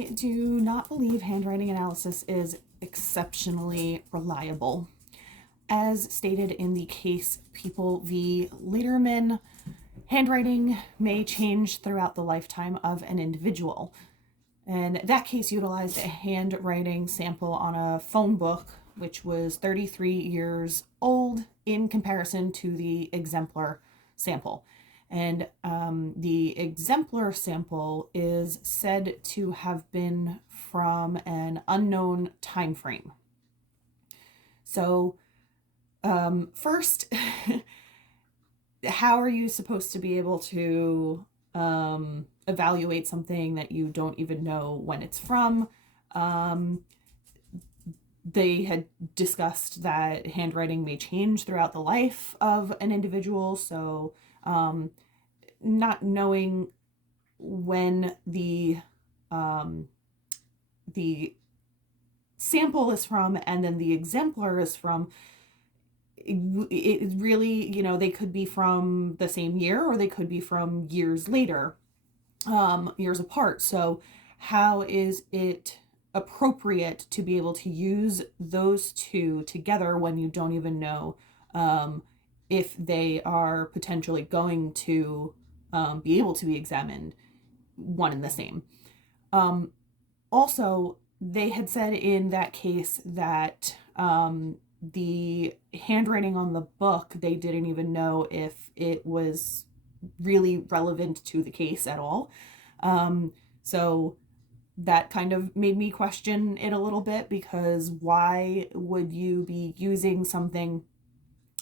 I do not believe handwriting analysis is exceptionally reliable. As stated in the case People v. Lederman, handwriting may change throughout the lifetime of an individual. And that case utilized a handwriting sample on a phone book, which was 33 years old in comparison to the exemplar sample. And the exemplar sample is said to have been from an unknown time frame. So, first, how are you supposed to be able to evaluate something that you don't even know when it's from? They had discussed that handwriting may change throughout the life of an individual, so not knowing when the sample is from and then the exemplar is from, it really, they could be from the same year or they could be from years later, years apart. So how is it appropriate to be able to use those two together when you don't even know if they are potentially going to be able to be examined one and the same? Also, they had said in that case that the handwriting on the book, they didn't even know if it was really relevant to the case at all. So that kind of made me question it a little bit, because why would you be using something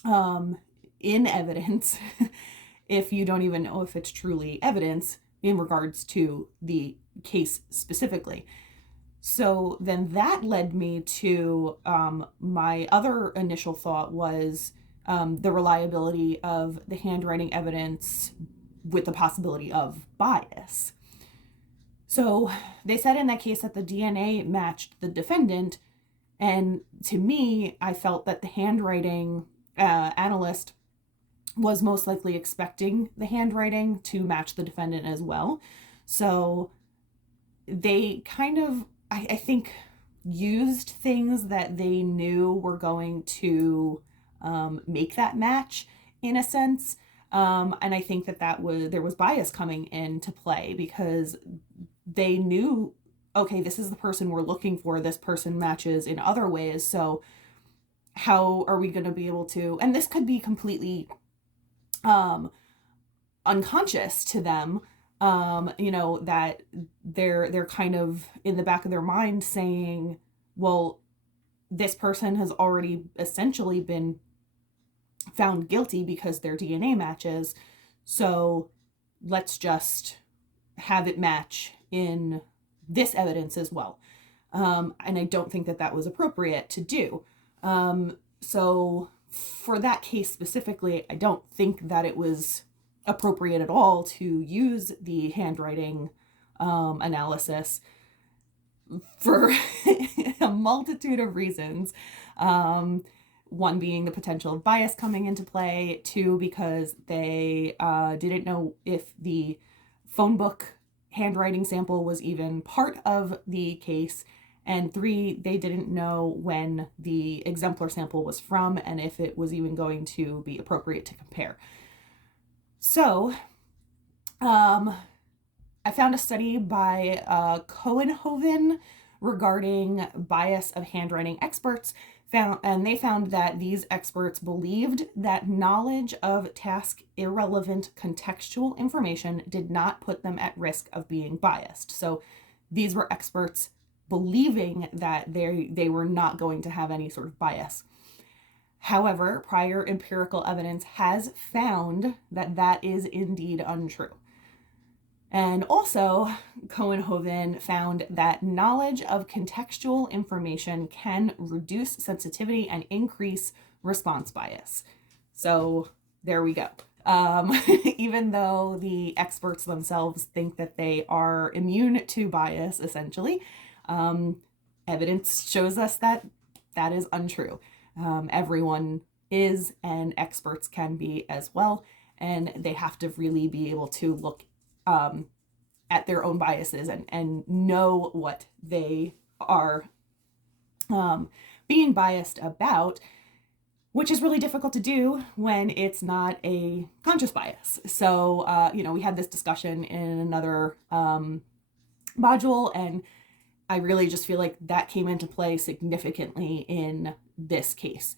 in evidence if you don't even know if it's truly evidence in regards to the case specifically? So then that led me to my other initial thought was the reliability of the handwriting evidence with the possibility of bias. So they said in that case that the DNA matched the defendant, and to me, I felt that the handwriting analyst was most likely expecting the handwriting to match the defendant as well. So they kind of, I think, used things that they knew were going to make that match in a sense. And I think that there was bias coming into play, because they knew, okay, this is the person we're looking for. This person matches in other ways. So how are we going to be able to, and this could be completely unconscious to them, that they're kind of in the back of their mind saying, well, this person has already essentially been found guilty because their DNA matches, so let's just have it match in this evidence as well. And I don't think that was appropriate to do. So for that case specifically, I don't think that it was appropriate at all to use the handwriting analysis for a multitude of reasons. One being the potential of bias coming into play. Two, because they didn't know if the phone book handwriting sample was even part of the case. And three, they didn't know when the exemplar sample was from and if it was even going to be appropriate to compare. So, I found a study by Cohenhoven regarding bias of handwriting experts, and they found that these experts believed that knowledge of task irrelevant contextual information did not put them at risk of being biased. So these were experts believing that they were not going to have any sort of bias. However, prior empirical evidence has found that that is indeed untrue. And also, Cohenhoven found that knowledge of contextual information can reduce sensitivity and increase response bias. So there we go. Even though the experts themselves think that they are immune to bias, essentially, evidence shows us that that is untrue. Everyone is, and experts can be as well, and they have to really be able to look at their own biases and know what they are being biased about, which is really difficult to do when it's not a conscious bias. So, we had this discussion in another module, and I really just feel like that came into play significantly in this case.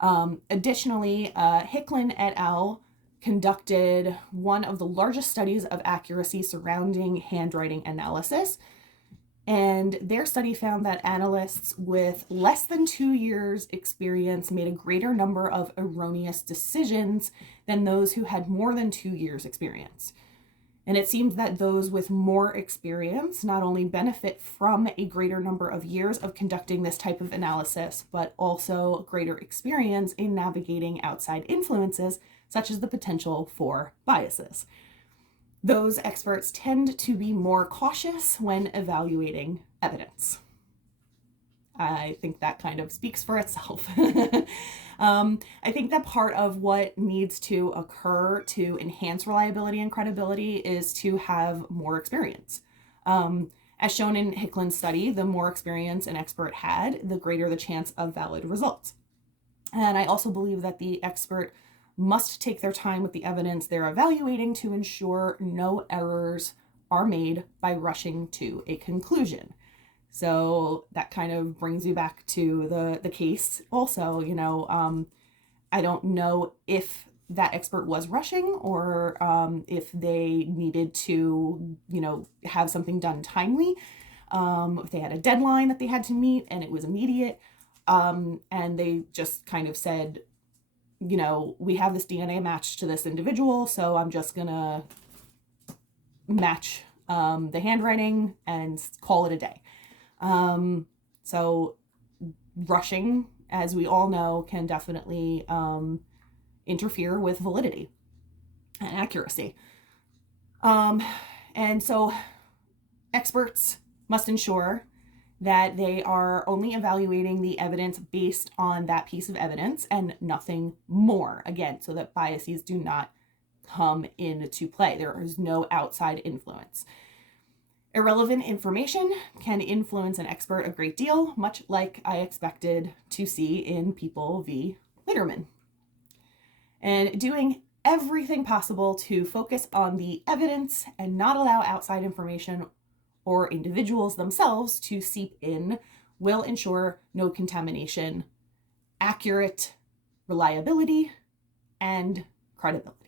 Additionally, Hicklin et al. Conducted one of the largest studies of accuracy surrounding handwriting analysis. And their study found that analysts with less than 2 years experience made a greater number of erroneous decisions than those who had more than 2 years experience. And it seems that those with more experience not only benefit from a greater number of years of conducting this type of analysis, but also greater experience in navigating outside influences, such as the potential for biases. Those experts tend to be more cautious when evaluating evidence. I think that kind of speaks for itself. I think that part of what needs to occur to enhance reliability and credibility is to have more experience. As shown in Hicklin's study, the more experience an expert had, the greater the chance of valid results. And I also believe that the expert must take their time with the evidence they're evaluating to ensure no errors are made by rushing to a conclusion. So that kind of brings you back to the case also. I don't know if that expert was rushing or if they needed to, have something done timely, if they had a deadline that they had to meet and it was immediate, and they just kind of said, we have this DNA match to this individual, so I'm just gonna match the handwriting and call it a day. So rushing, as we all know, can definitely interfere with validity and accuracy. And so experts must ensure that they are only evaluating the evidence based on that piece of evidence and nothing more, again, so that biases do not come into play. There is no outside influence. Irrelevant information can influence an expert a great deal, much like I expected to see in People v. Litterman. And doing everything possible to focus on the evidence and not allow outside information or individuals themselves to seep in will ensure no contamination, accurate reliability, and credibility.